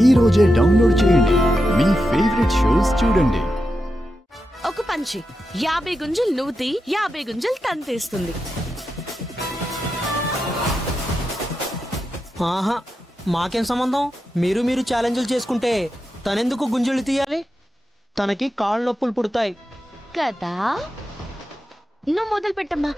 ఈ రోజే డౌన్లోడ్ చేయండి, మీ ఫేవరెట్ షోస్ చూడండి. ఒక పంచి 50 గుంజలు నువ్వు తీ, 50 గుంజలు తను తీస్తుంది. ఆహా, మాకేం సంబంధం? మీరు ఛాలెంజ్లు చేసుకుంటే తనెందుకు గుంజులు తీయాలి? తనకి కాళ్ళు నొప్పులు పుడతాయి కదా. నువ్వు మొదలు పెట్టమ్మా.